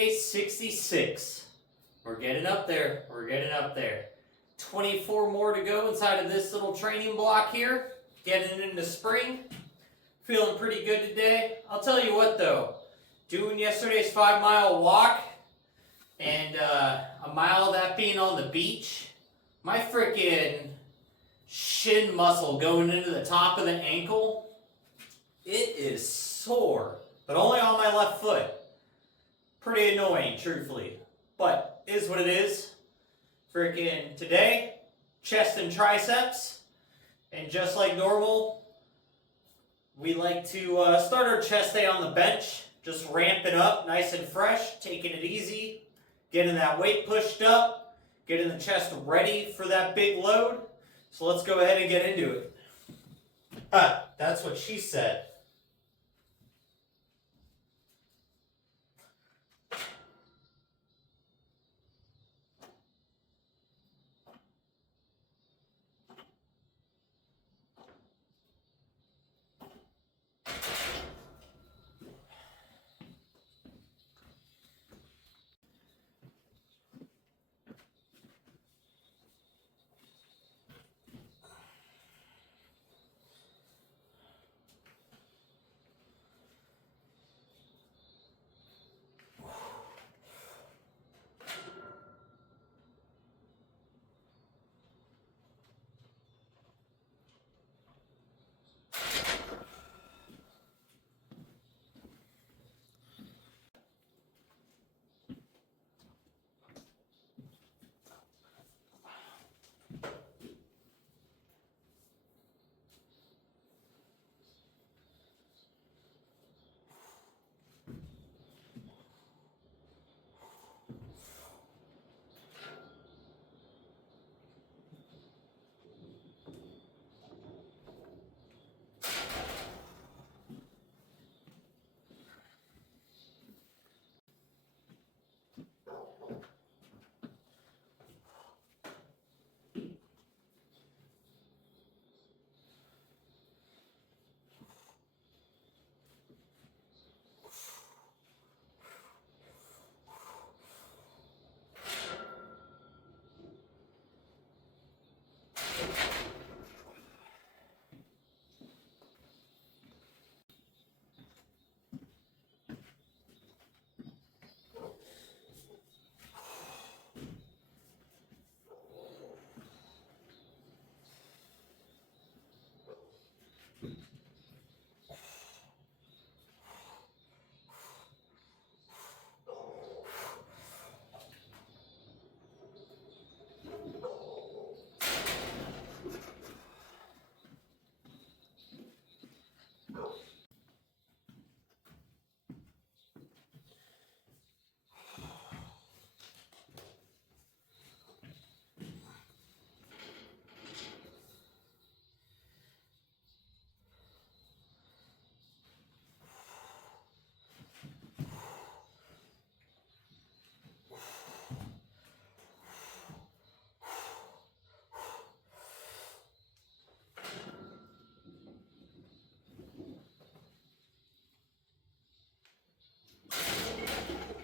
Day 66. We're getting up there. We're getting up there. 24 more to go inside of this little training block here. Getting into spring. Feeling pretty good today. I'll tell you what though. Doing yesterday's 5-mile walk and a mile of that being on the beach. My freaking shin muscle going into the top of the ankle. It is sore. But only on my left foot. Pretty annoying, truthfully. But is what it is. Freaking today, chest and triceps. And just like normal, we like to start our chest day on the bench. Just ramp it up nice and fresh, taking it easy. Getting that weight pushed up. Getting the chest ready for that big load. So let's go ahead and get into it. That's what she said.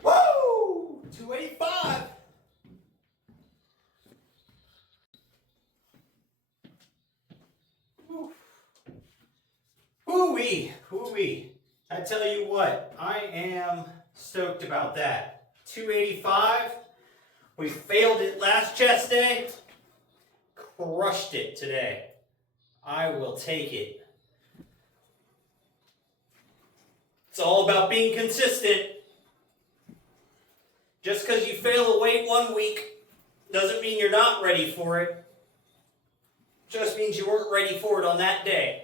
Woo! 285. Hoo-wee, hoo-wee. I tell you what, I am stoked about that. 285. We failed it last chest day. Crushed it today. I will take it. It's all about being consistent. Just because you fail a weight one week doesn't mean you're not ready for it. Just means you weren't ready for it on that day.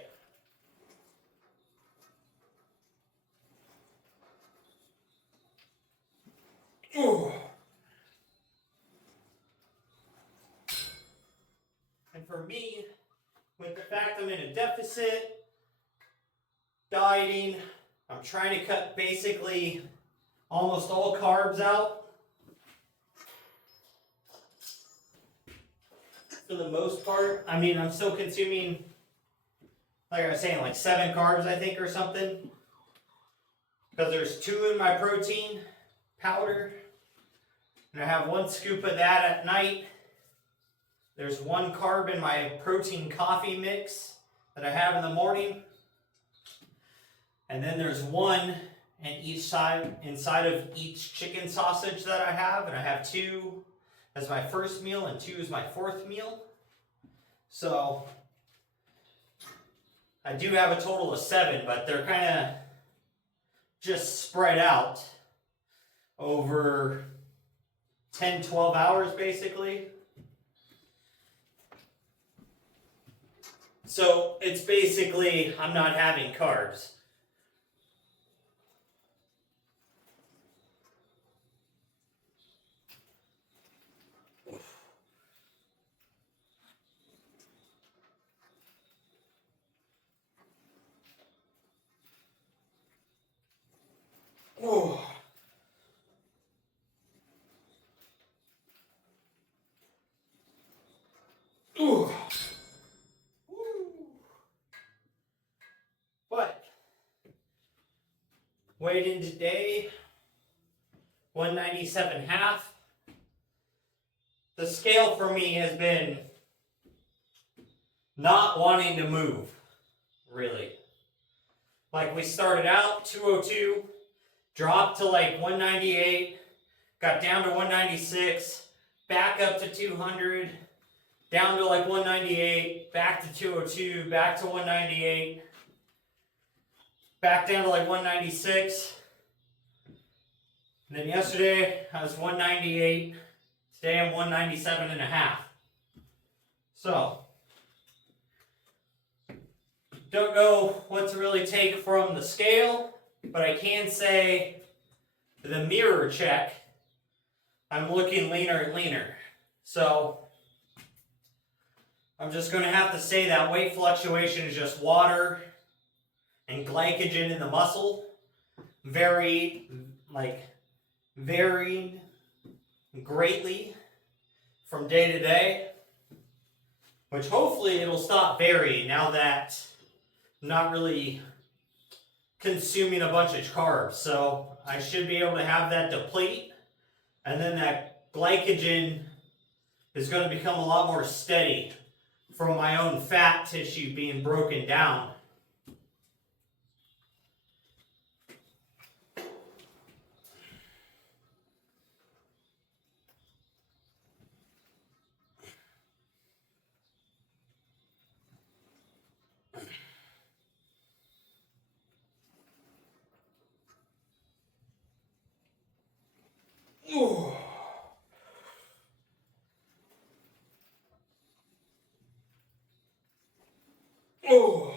Ooh. And for me, with the fact I'm in a deficit, dieting, I'm trying to cut basically almost all carbs out. For the most part, I mean, I'm still consuming, like I was saying, like 7 carbs, I think, or something. Because there's 2 in my protein powder. And I have 1 scoop of that at night. There's 1 carb in my protein coffee mix that I have in the morning. And then there's 1 in each side, inside of each chicken sausage that I have. And I have 2 as my first meal and 2 as my 4th meal. So I do have a total of 7, but they're kind of just spread out over 10, 12 hours basically. So it's basically, I'm not having carbs. Oh. Ooh. But weighed in today, 197.5. The scale for me has been not wanting to move, really. Like we started out 202, dropped to like 198, got down to 196, back up to 200, down to like 198, back to 202, back to 198, back down to like 196. And then yesterday I was 198, today I'm 197.5. So, don't know what to really take from the scale, but I can say the mirror check, I'm looking leaner and leaner. So I'm just going to have to say that weight fluctuation is just water and glycogen in the muscle. Varied greatly from day to day, which hopefully it'll stop varying now that I'm not really consuming a bunch of carbs. So I should be able to have that deplete, and then that glycogen is going to become a lot more steady from my own fat tissue being broken down. Ooh. Oh.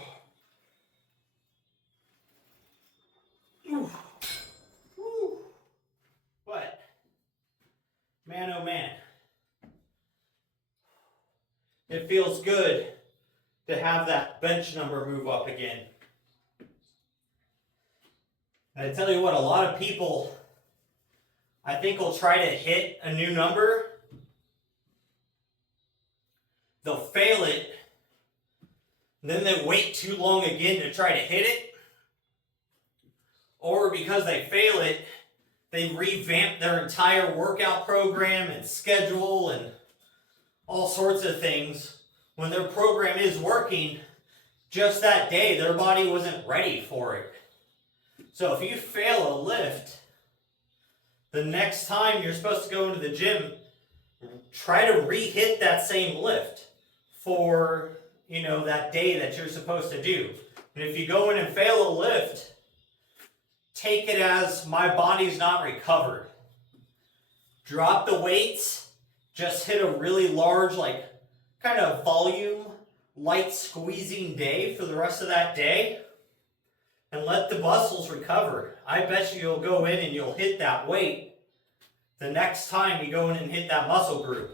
But, man oh man, it feels good to have that bench number move up again. And I tell you what, a lot of people, I think, will try to hit a new number. They'll fail it, and then they wait too long again to try to hit it. Or because they fail it, they revamp their entire workout program and schedule and all sorts of things. When their program is working, just that day their body wasn't ready for it. So if you fail a lift, the next time you're supposed to go into the gym, try to re-hit that same lift for, that day that you're supposed to do. And if you go in and fail a lift, take it as my body's not recovered. Drop the weights, just hit a really large, kind of volume, light squeezing day for the rest of that day, and let the muscles recover. I bet you'll go in and you'll hit that weight the next time you go in and hit that muscle group.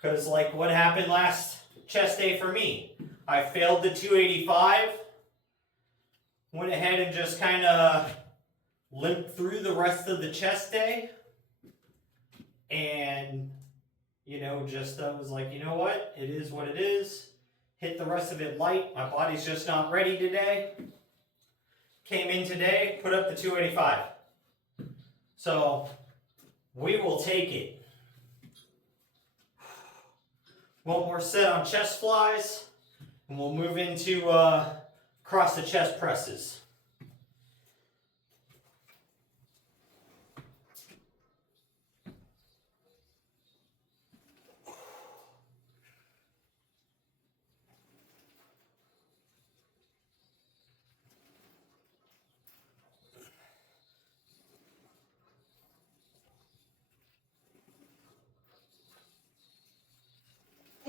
Because what happened last chest day for me, I failed the 285, went ahead and just kind of limped through the rest of the chest day, and I was like, you know what, it is what it is. Hit the rest of it light. My body's just not ready today. Came in today, put up the 285. So we will take it. One more set on chest flies, and we'll move into across the chest presses.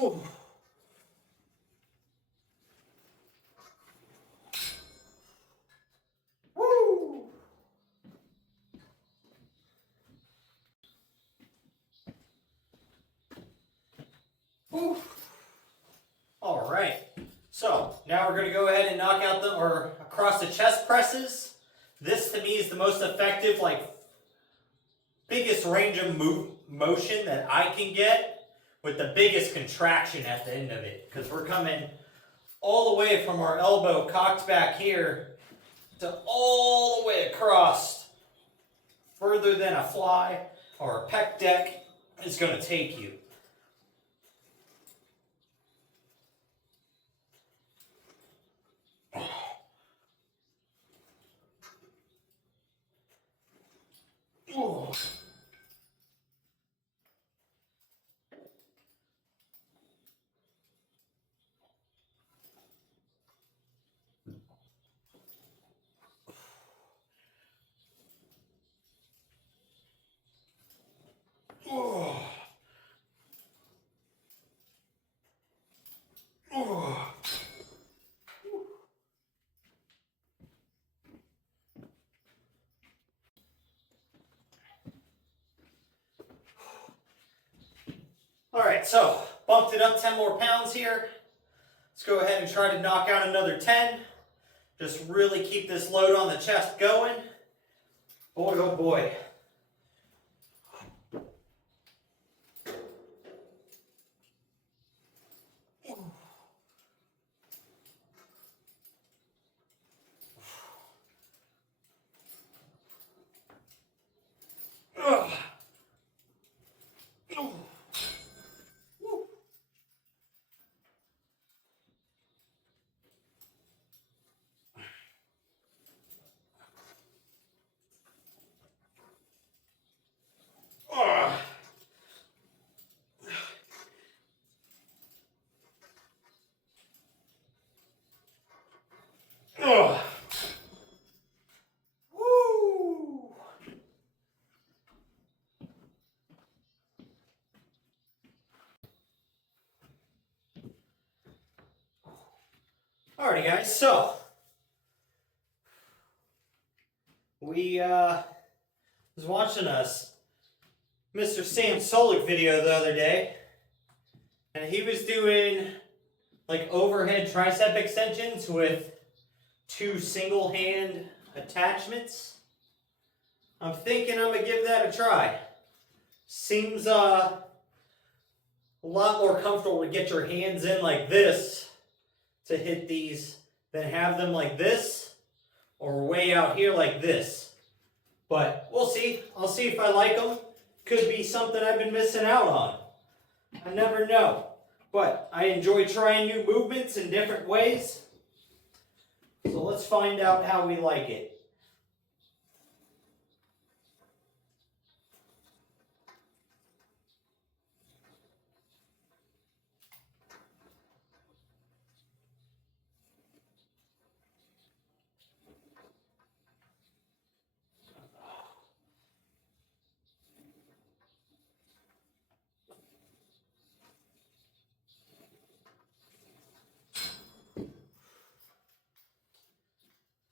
Ooh. Woo. Woo. All right. So now we're going to go ahead and knock out or across the chest presses. This to me is the most effective, like biggest range of motion that I can get with the biggest contraction at the end of it. Because we're coming all the way from our elbow cocked back here to all the way across, further than a fly or a pec deck is going to take you. Oh. Oh. Oh. All right, so bumped it up 10 more pounds here. Let's go ahead and try to knock out another 10. Just really keep this load on the chest going. Boy, oh boy. Ugh. Ugh. Woo. Alrighty guys, so we was watching us Mr. Sam Solik video the other day, and he was doing like overhead tricep extensions with 2 single hand attachments. I'm thinking I'm gonna give that a try. Seems a lot more comfortable to get your hands in like this to hit these than have them like this or way out here like this. But we'll see. I'll see if I like them. Could be something I've been missing out on. I never know. But I enjoy trying new movements in different ways. So let's find out how we like it.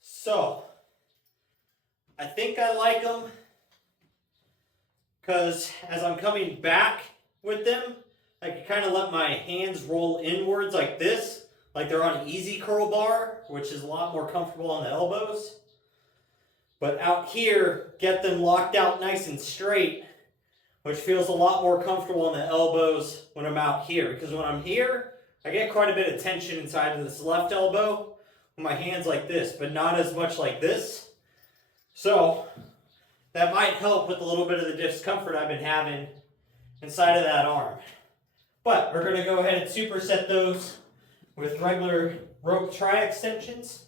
So, I think I like them because as I'm coming back with them, I can kind of let my hands roll inwards like this, like they're on an easy curl bar, which is a lot more comfortable on the elbows. But out here, get them locked out nice and straight, which feels a lot more comfortable on the elbows when I'm out here. Because when I'm here, I get quite a bit of tension inside of this left elbow with my hands like this, but not as much like this. So that might help with a little bit of the discomfort I've been having inside of that arm. But we're going to go ahead and superset those with regular rope tri extensions.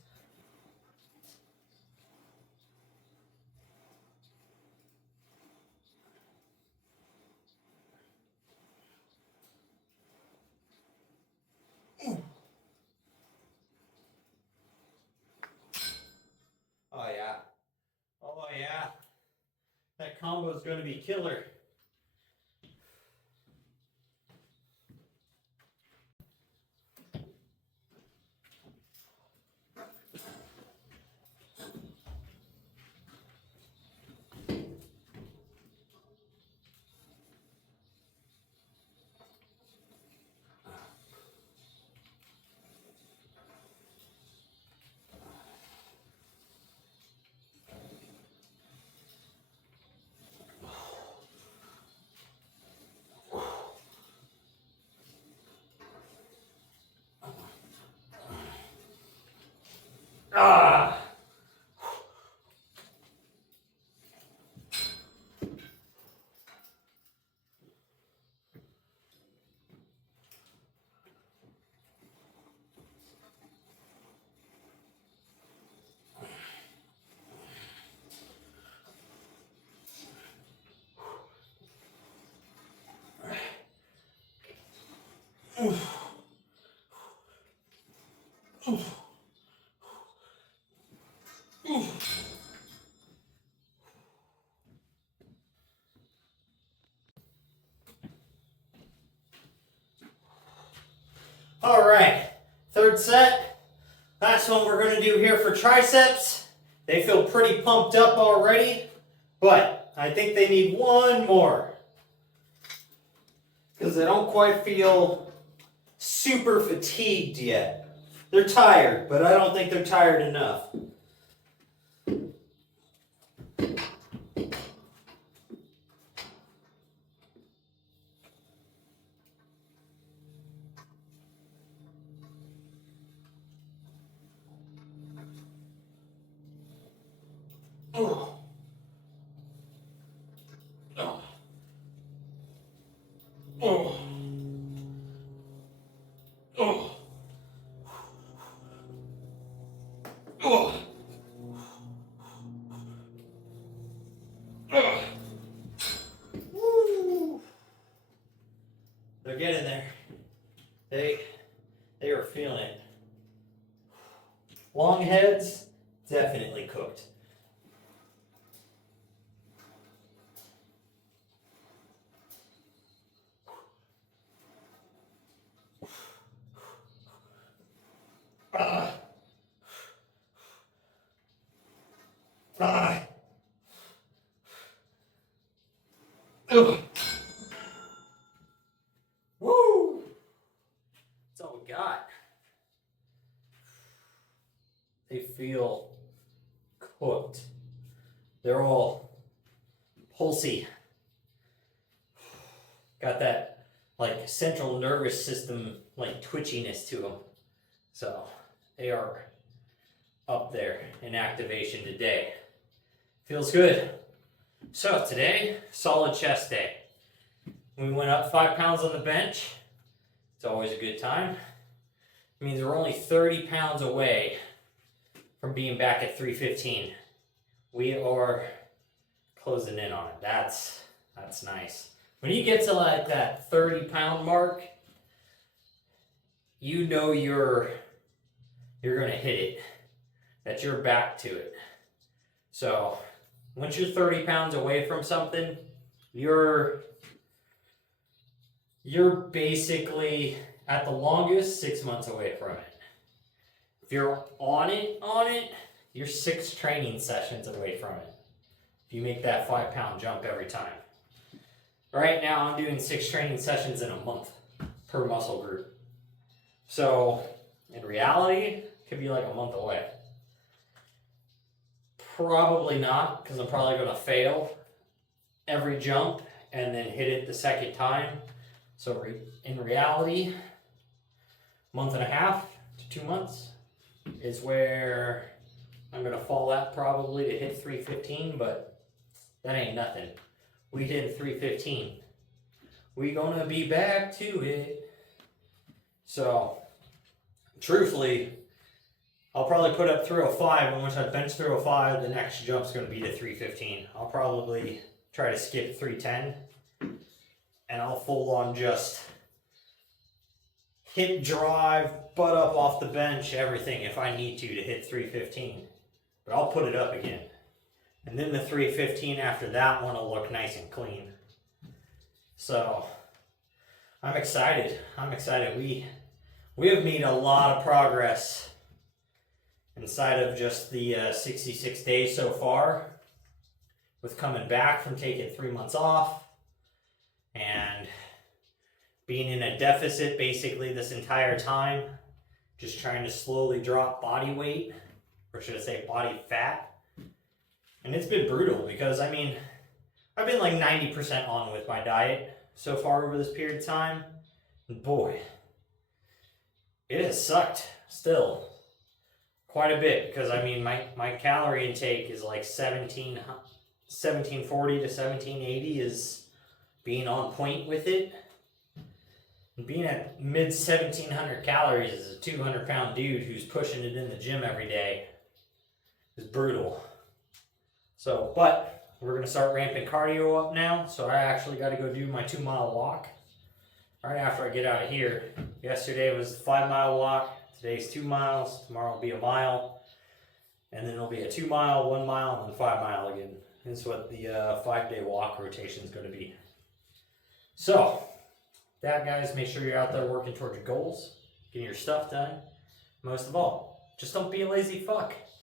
Oh yeah. Oh yeah. That combo is going to be killer. Ah! All right, third set. Last one we're going to do here for triceps. They feel pretty pumped up already, but I think they need one more because they don't quite feel super fatigued yet. They're tired, but I don't think they're tired enough. Oh. Oh. Oh. Oh. Oh. Oh. Woo. They're getting there. They are feeling it. Long heads, definitely cooked. Ah. Ah. Ugh. Woo! That's all we got. They feel cooked. They're all pulsy. Got that like central nervous system like twitchiness to them. So they are up there in activation today. Feels good. So today, solid chest day. We went up 5 pounds on the bench. It's always a good time. It means we're only 30 pounds away from being back at 315. We are closing in on it. That's nice. When you get to like that 30-pound mark, you know you're gonna hit it. That you're back to it. So once you're 30 pounds away from something, you're basically at the longest 6 months away from it. If you're on it, you're 6 training sessions away from it. If you make that 5-pound jump every time. Right now I'm doing 6 training sessions in a month per muscle group. So in reality, it could be like a month away. Probably not, because I'm probably going to fail every jump and then hit it the second time. So in reality, month and a half to 2 months is where I'm going to fall at probably to hit 315, but That ain't nothing. We did 315. We gonna be back to it. So, truthfully, I'll probably put up 305, and once I bench 305, the next jump's gonna be to 315. I'll probably try to skip 310, and I'll full on just hip drive, butt up off the bench, everything if I need to hit 315. But I'll put it up again. And then the 315 after that one will look nice and clean. So, I'm excited. We have made a lot of progress inside of just the 66 days so far, with coming back from taking 3 months off and being in a deficit basically this entire time, just trying to slowly drop body weight, or should I say body fat. And it's been brutal because, I mean, I've been like 90% on with my diet so far over this period of time. And boy, it has sucked still quite a bit, because I mean my calorie intake is like 1740 to 1780 is being on point with it. And being at mid 1700 calories as a 200-pound dude who's pushing it in the gym every day is brutal. So, but we're going to start ramping cardio up now. So I actually got to go do my 2-mile walk right after I get out of here. Yesterday was a 5-mile walk. Today's 2 miles. Tomorrow will be a mile. And then it'll be a 2 mile, 1 mile, and then 5 mile again. That's what the 5-day walk rotation is going to be. So, that, guys, make sure you're out there working towards your goals, getting your stuff done. Most of all, just don't be a lazy fuck.